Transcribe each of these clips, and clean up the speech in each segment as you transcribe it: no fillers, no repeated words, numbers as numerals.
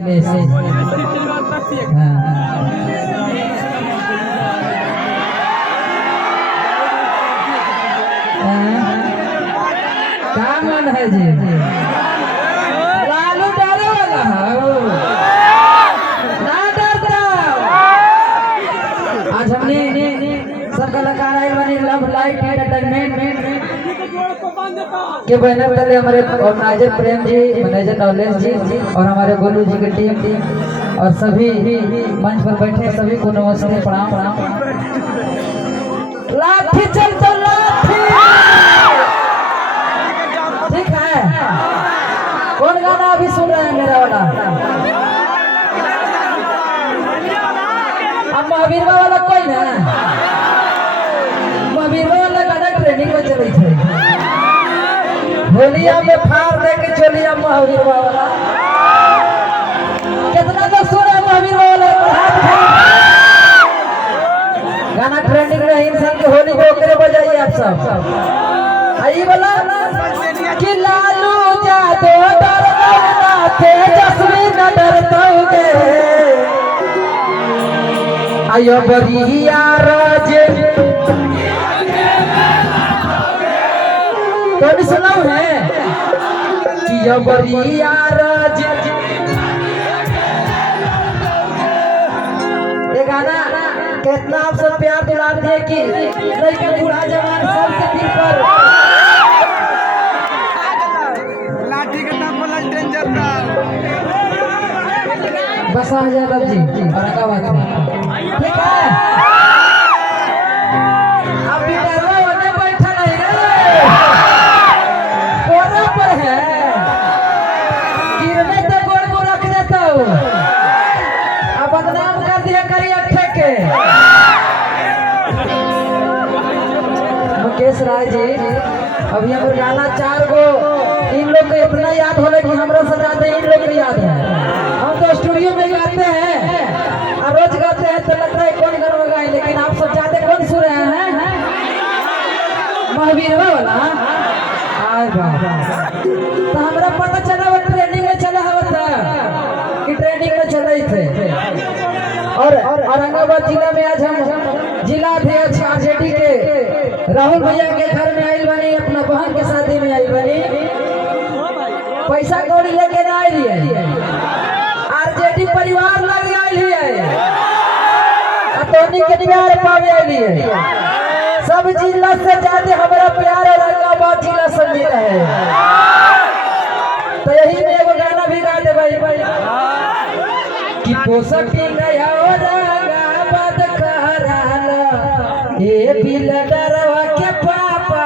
क्या मन है जी? लालू डरे वाला ना डरता। आज हमने सब कलाकार आए बने लव लाइफ एंटरटेनमेंट के बैनर तले हमारे organiser Prem ji, manager knowledge जी और हमारे गोलू जी की टीम और सभी मंच पर बैठे सभी को नमस्ते प्रणाम। लाठी चल तो लाठी ठीक है। कौन गाना अभी सुन रहे हैं मेरा वाला? अब महावीर वाला कोई ना, महावीर वाला गाना ट्रेनिंग में चली थे होलिया में फाड़ दे के चलिए महावीर वाला। कितना तो सुना महावीर वाला गाना ट्रेंडिंग में इंसान की होली को करे बजाइए आप सब। आई बोला कि लालू जादो डरना तेजस्वी न डरतोगे आयो बरिया राज तो भी सुना है कि यो बरिया राज ये गाना कितना आप सब प्यार दुलार दिए कि लड़का बूढ़ा जवान सबके दिल पर लाठी का नाम बोला डेंजर था। बस आ जाए तब जी और का बात ठीक है। अभी डरवा होने बैठा नहीं रे कोना पर है गिरने तो गोड़ को रख देता हूँ अब बदनाम कर दिया करिए ठेके। मुकेश राय जी अभी हमारे गाना 4 गो इन लोग को इतना याद हो कि हमरा से ज्यादा इन लोग को याद है। हम तो स्टूडियो में गाते हैं और रोज गाते हैं तो लगता है कौन गाना गाए, लेकिन आप सब ज्यादा कौन सुन रहे हैं? महावीर वाला आए तो हमरा पता चला वो ट्रेनिंग में चला होता कि ट्रेनिंग में चले थे। और औरंगाबाद जिला में आज हम जिला अध्यक्ष आरजेडी के राहुल भैया के घर में आई बनी, अपना बहन के शादी में आई बनी, पैसा कौड़ी लेके ना आई है आरजेडी परिवार लग आई है अतोनी के प्यार पावे आई है। सब जिला से ज्यादा हमारा प्यार औरंगाबाद जिला से मिला है। तो यही में एगो गाना भी गा दे भाई कि पोषक गया औरंगाबाद कहराला ए बिलडरवा के पापा।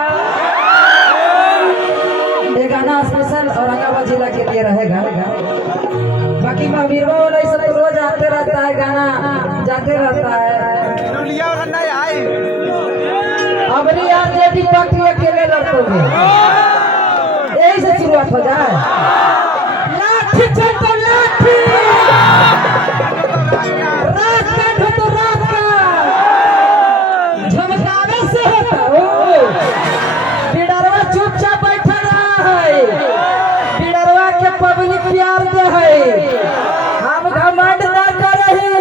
ये गाना स्पेशल औरंगाबाद जिला के लिए रहेगा। बाकी महावीर वाला सब रोज आते रहता है, गाना जाते रहता है। अब नहीं आरजेडी पार्टी अकेले लड़ोगे, यही से शुरुआत हो जाए। लाठी चल तो लाठी रात का तो रात का झमकाने से होता हो। बिडरवा चुपचाप बैठा रहा है, बिडरवा के पब्लिक प्यार दे है। हम घमंड ना करही,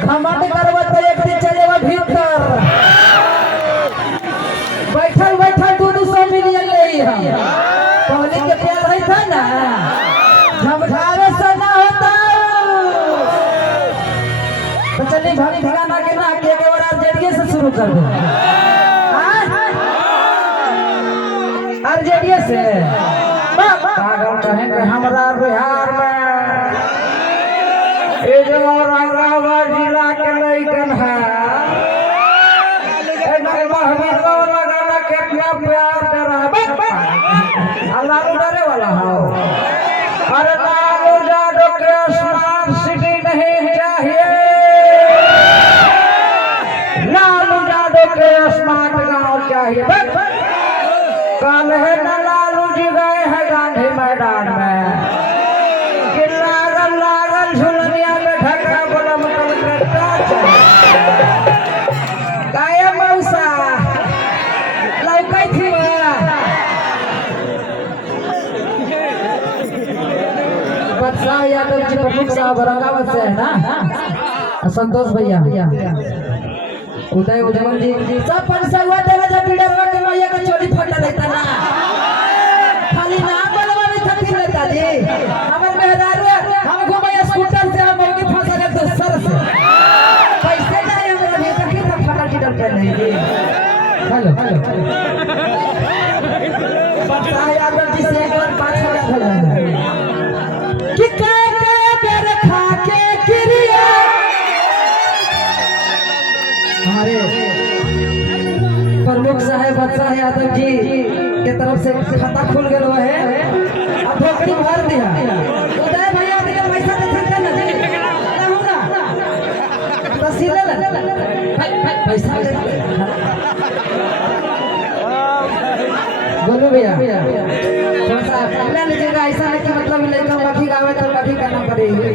घमंड करवा तो एक दिन चलेगा भीतर बैठल बैठल 200 मिलियन ले हम पब्लिक के प्यार है था ना, झमकावे से ना होता। तो चलिए भारी ठिकाना के ना के बार आरजेडी से शुरू कर दो। आरजेडी से पागल कहेंगे हमारा बिहार में ये जो औरंगाबाद जिला के लइकन है महावीर वाला गाना कितना प्यार कर रहा है। लालू डरे वाला हो, अरे लालू यादव के स्मार्ट सिटी नहीं चाहिए, लालू यादव के स्मार्ट गांव चाहिए। कल है न लालू जी गए हैं गांधी मैदान में कि लागल लागल झुलनिया में ढका बलम कलकत्ता काया मौसा लौकै थी बदसा बरसाह यादव जी प्रमुख साहब औरंगाबाद से है ना, संतोष भैया, उदय उज्जवल जी, सब पैसा हुआ देवे जब पीड़रवा के मैया के चोरी फटा देता ना, खाली नाम बोलवा भी थकी लेता जी। हमर मेहरारू हम घूमे स्कूटर से, हम मौगी फंसा के दूसर से पैसे नहीं हमरा भी तक ही फटा टिटर पे नहीं जी। हेलो बरसाह यादव जी से एक बार 5,000 हो जाएगा कि बेर खा के क्रिया हमारे प्रमुख साहब बरसाह यादव जी के तरफ से खाता खुल गया है, अब धोकड़ी भर दिया। उदय भैया के पैसा दे सकते ना जी, रहूं ना तो सीधे पैसा दे बोलो भैया थोड़ा सा ले लीजिएगा, ऐसा है कि मतलब लड़का मठी गावे तो मठी करना पड़ेगी।